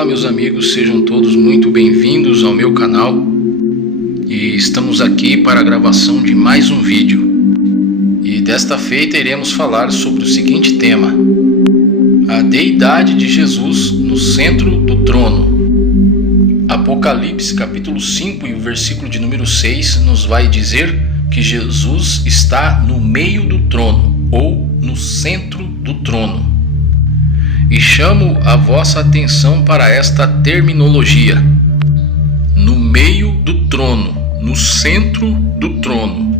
Olá meus amigos, sejam todos muito bem-vindos ao meu canal e estamos aqui para a gravação de mais um vídeo. E desta feita iremos falar sobre o seguinte tema: a deidade de Jesus no centro do trono. Apocalipse capítulo 5 e o versículo de número 6 nos vai dizer que Jesus está no meio do trono ou no centro do trono. E chamo a vossa atenção para esta terminologia: no meio do trono, no centro do trono.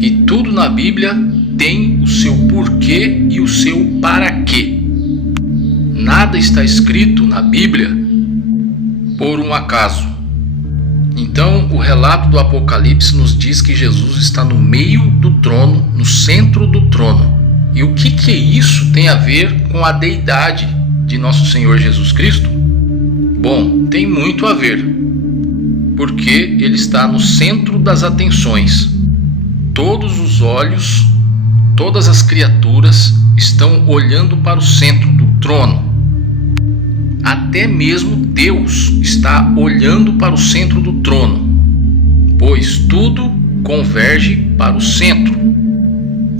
E tudo na Bíblia tem o seu porquê e o seu para quê. Nada está escrito na Bíblia por um acaso. Então, o relato do Apocalipse nos diz que Jesus está no meio do trono, no centro do trono. E o que isso tem a ver com a deidade de nosso Senhor Jesus Cristo? Bom, tem muito a ver, porque Ele está no centro das atenções. Todos os olhos, todas as criaturas estão olhando para o centro do trono. Até mesmo Deus está olhando para o centro do trono, pois tudo converge para o centro.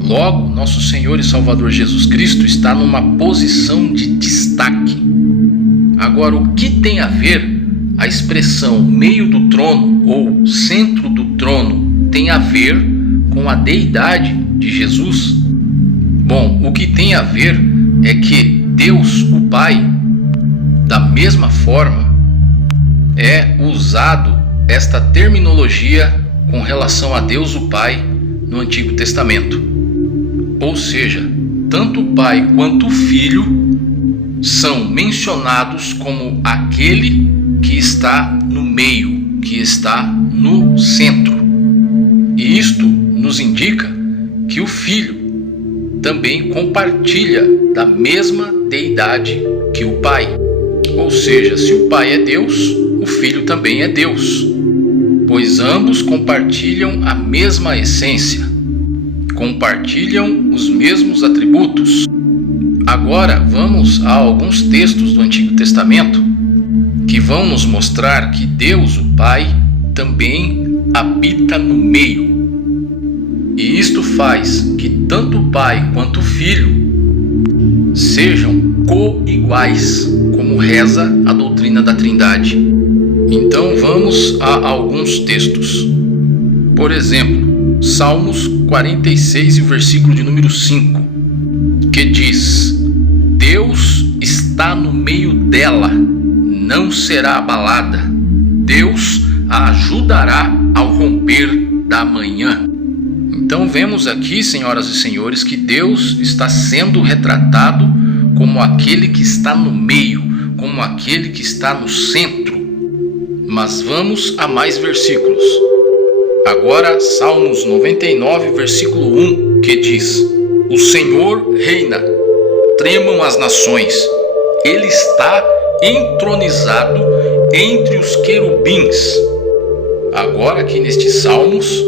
Logo, nosso Senhor e Salvador Jesus Cristo está numa posição de destaque. Agora, o que tem a ver a expressão meio do trono ou centro do trono tem a ver com a deidade de Jesus? Bom, o que tem a ver é que Deus, o Pai, da mesma forma, é usado esta terminologia com relação a Deus, o Pai, no Antigo Testamento. Ou seja, tanto o Pai quanto o Filho são mencionados como aquele que está no meio, que está no centro. E isto nos indica que o Filho também compartilha da mesma deidade que o Pai. Ou seja, se o Pai é Deus, o Filho também é Deus, pois ambos compartilham a mesma essência, compartilham os mesmos atributos. Agora vamos a alguns textos do Antigo Testamento que vão nos mostrar que Deus, o Pai, também habita no meio. E isto faz que tanto o Pai quanto o Filho sejam co-iguais, como reza a doutrina da Trindade. Então vamos a alguns textos. Por exemplo, Salmos 46 e o versículo de número 5, que diz: Deus está no meio dela, não será abalada. Deus a ajudará ao romper da manhã. Então vemos aqui, senhoras e senhores, que Deus está sendo retratado como aquele que está no meio, como aquele que está no centro. Mas vamos a mais versículos. Agora, Salmos 99, versículo 1, que diz: O Senhor reina, tremam as nações, Ele está entronizado entre os querubins. Agora, aqui nestes Salmos,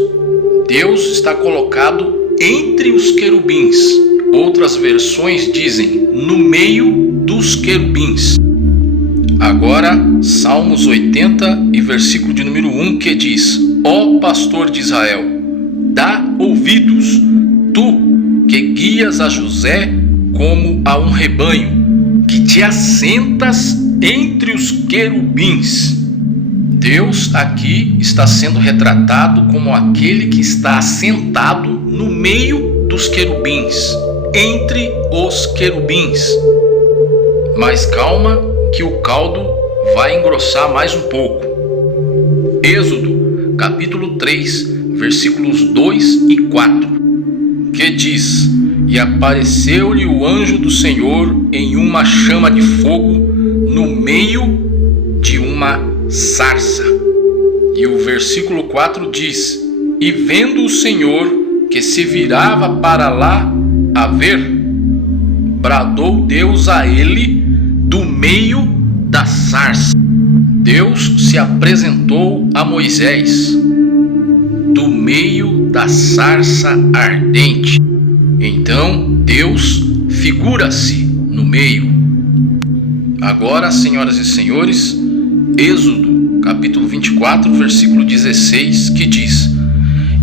Deus está colocado entre os querubins. Outras versões dizem no meio dos querubins. Agora, Salmos 80 e versículo de número 1, que diz: Ó pastor de Israel, dá ouvidos, tu que guias a José como a um rebanho, que te assentas entre os querubins. Deus aqui está sendo retratado como aquele que está assentado no meio dos querubins, entre os querubins. Mas calma, que o caldo vai engrossar mais um pouco. Êxodo capítulo 3, versículos 2 e 4, que diz: E apareceu-lhe o anjo do Senhor em uma chama de fogo no meio de uma sarça. E o versículo 4 diz: E vendo o Senhor que se virava para lá a ver, bradou Deus a ele do meio da sarça. Deus se apresentou a Moisés do meio da sarça ardente. Então Deus figura-se no meio. Agora, senhoras e senhores, Êxodo, capítulo 24, versículo 16, que diz: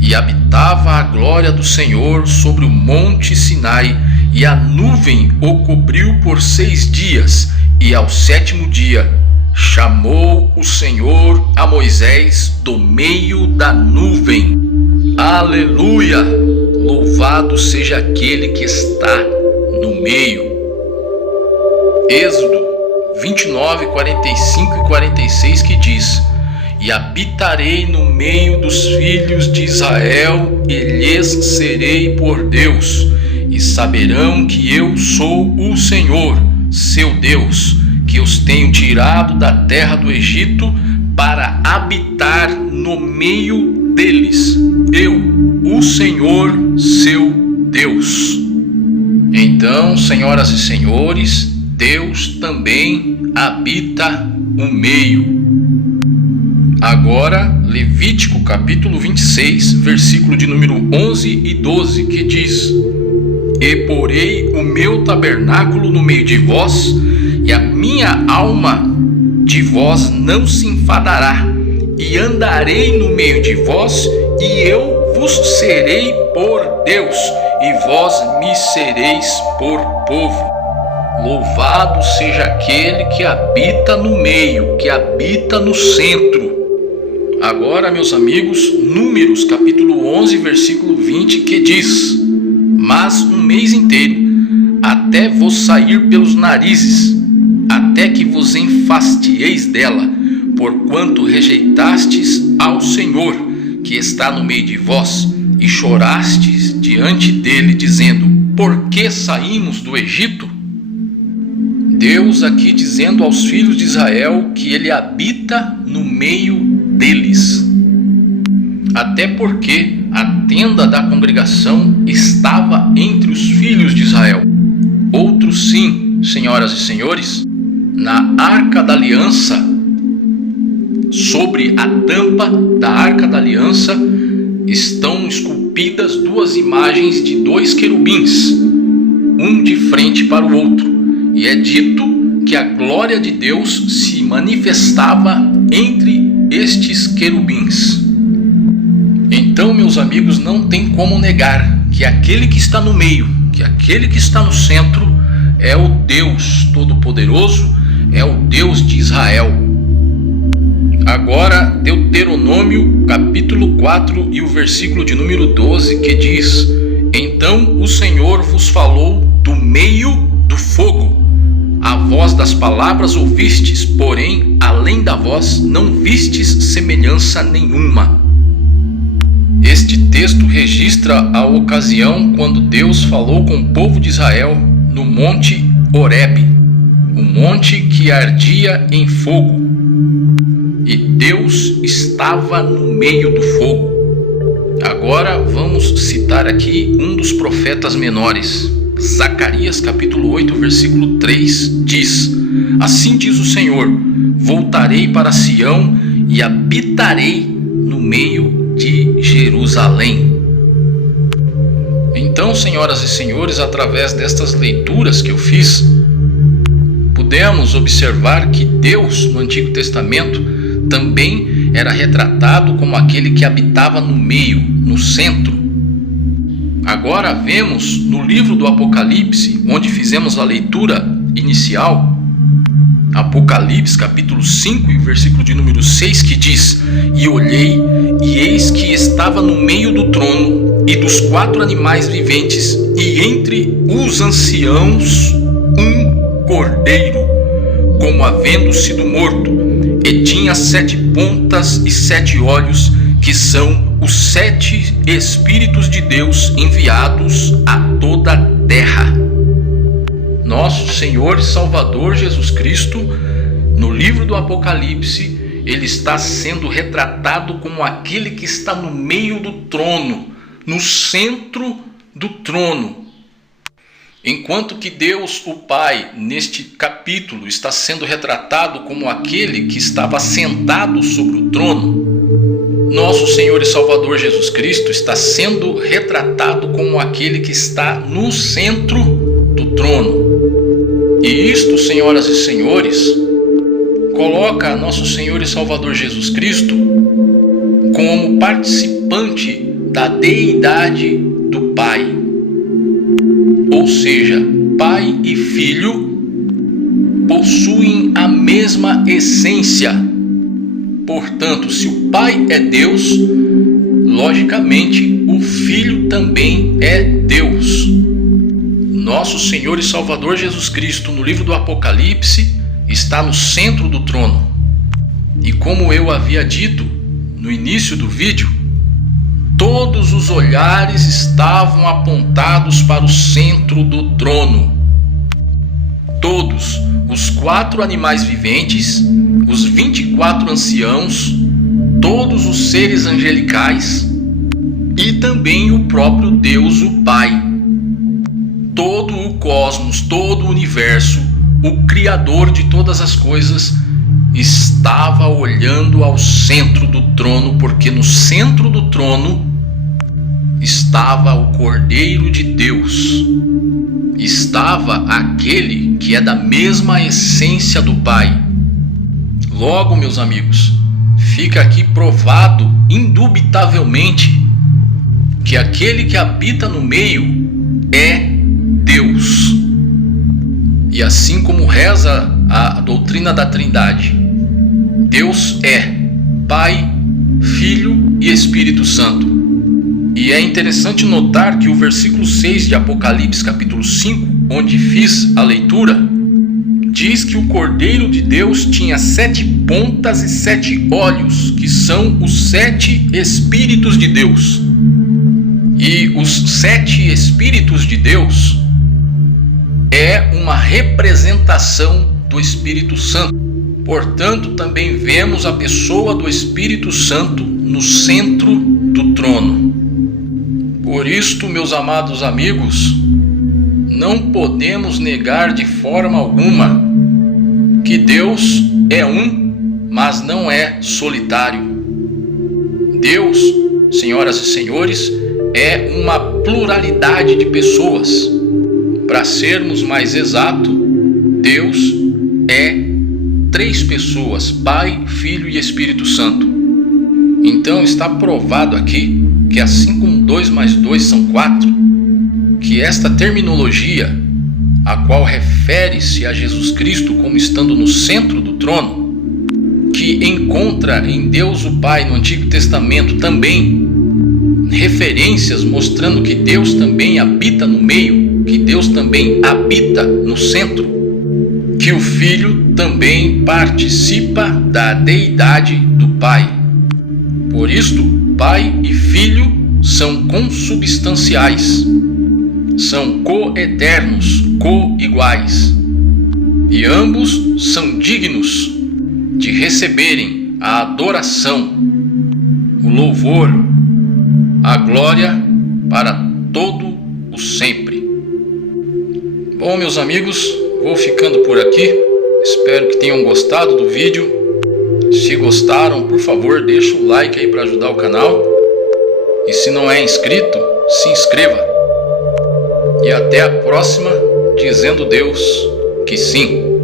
E habitava a glória do Senhor sobre o monte Sinai, e a nuvem o cobriu por 6 dias, e ao 7º dia chamou o Senhor a Moisés do meio da nuvem. Aleluia! Louvado seja aquele que está no meio. Êxodo 29, 45 e 46, que diz: E habitarei no meio dos filhos de Israel, e lhes serei por Deus, e saberão que eu sou o Senhor, seu Deus, que os tenho tirado da terra do Egito para habitar no meio deles. Eu, o Senhor, seu Deus. Então, senhoras e senhores, Deus também habita o meio. Agora, Levítico capítulo 26, versículo de número 11 e 12, que diz: E porei o meu tabernáculo no meio de vós, e a minha alma de vós não se enfadará, e andarei no meio de vós, e eu vos serei por Deus, e vós me sereis por povo. Louvado seja aquele que habita no meio, que habita no centro. Agora, meus amigos, Números capítulo 11, versículo 20, que diz: Mas um mês inteiro, até vos sair pelos narizes, até que vos enfastieis dela, porquanto rejeitastes ao Senhor, que está no meio de vós, e chorastes diante dele, dizendo: Por que saímos do Egito? Deus aqui dizendo aos filhos de Israel que ele habita no meio deles. Até porque a tenda da congregação estava entre os filhos de Israel. Outros sim, senhoras e senhores, na Arca da Aliança, sobre a tampa da Arca da Aliança, estão esculpidas 2 imagens de 2 querubins, um de frente para o outro, e é dito que a glória de Deus se manifestava entre estes querubins. Então, meus amigos, não tem como negar que aquele que está no meio, que aquele que está no centro, é o Deus Todo-Poderoso, é o Deus de Israel. Agora, Deuteronômio capítulo 4 e o versículo de número 12, que diz: Então o Senhor vos falou do meio do fogo. A voz das palavras ouvistes, porém, além da voz, não vistes semelhança nenhuma. Este texto registra a ocasião quando Deus falou com o povo de Israel no monte Horebe, o monte que ardia em fogo. E Deus estava no meio do fogo. Agora vamos citar aqui um dos profetas menores. Zacarias capítulo 8, versículo 3 diz: Assim diz o Senhor: Voltarei para Sião e habitarei no meio de Jerusalém. Então, senhoras e senhores, através destas leituras que eu fiz, pudemos observar que Deus no Antigo Testamento também era retratado como aquele que habitava no meio, no centro. Agora vemos no livro do Apocalipse, onde fizemos a leitura inicial, Apocalipse capítulo 5 e versículo de número 6, que diz: E olhei, e eis que estava no meio do trono e dos 4 animais viventes, e entre os anciãos um cordeiro, como havendo sido morto, e tinha 7 pontas e 7 olhos, que são os 7 Espíritos de Deus enviados a toda a terra. Nosso Senhor e Salvador Jesus Cristo, no livro do Apocalipse, ele está sendo retratado como aquele que está no meio do trono, no centro do trono. Enquanto que Deus, o Pai, neste capítulo, está sendo retratado como aquele que estava sentado sobre o trono, nosso Senhor e Salvador Jesus Cristo está sendo retratado como aquele que está no centro do trono. E isto, senhoras e senhores, coloca nosso Senhor e Salvador Jesus Cristo como participante da deidade do Pai. Ou seja, Pai e Filho possuem a mesma essência. Portanto, se o Pai é Deus, logicamente o Filho também é Deus. Nosso Senhor e Salvador Jesus Cristo, no livro do Apocalipse, está no centro do trono. E como eu havia dito no início do vídeo, todos os olhares estavam apontados para o centro do trono. Todos os 4 animais viventes, os 24 anciãos, todos os seres angelicais e também o próprio Deus, o Pai. Todo o cosmos, todo o universo, o Criador de todas as coisas, estava olhando ao centro do trono, porque no centro do trono estava o Cordeiro de Deus. Estava aquele que é da mesma essência do Pai. Logo, meus amigos, fica aqui provado indubitavelmente que aquele que habita no meio é Deus. E assim como reza a doutrina da Trindade, Deus é Pai, Filho e Espírito Santo. E é interessante notar que o versículo 6 de Apocalipse, capítulo 5, onde fiz a leitura, diz que o Cordeiro de Deus tinha 7 pontas e 7 olhos, que são os 7 Espíritos de Deus. E os 7 Espíritos de Deus é uma representação do Espírito Santo. Portanto, também vemos a pessoa do Espírito Santo no centro do trono. Por isto, meus amados amigos, não podemos negar de forma alguma que Deus é um, mas não é solitário. Deus, senhoras e senhores, é uma pluralidade de pessoas. Para sermos mais exatos, Deus é 3 pessoas, Pai, Filho e Espírito Santo. Então está provado aqui que assim como 2 mais 2 são 4, que esta terminologia, a qual refere-se a Jesus Cristo como estando no centro do trono, que encontra em Deus o Pai no Antigo Testamento também referências mostrando que Deus também habita no meio, que Deus também habita no centro, que o Filho também participa da deidade do Pai. Por isto, Pai e Filho são consubstanciais, são coeternos, coiguais, e ambos são dignos de receberem a adoração, o louvor, a glória para todo o sempre. Bom, meus amigos, vou ficando por aqui. Espero que tenham gostado do vídeo. Se gostaram, por favor, deixa o like aí para ajudar o canal. E se não é inscrito, se inscreva. E até a próxima, dizendo Deus que sim.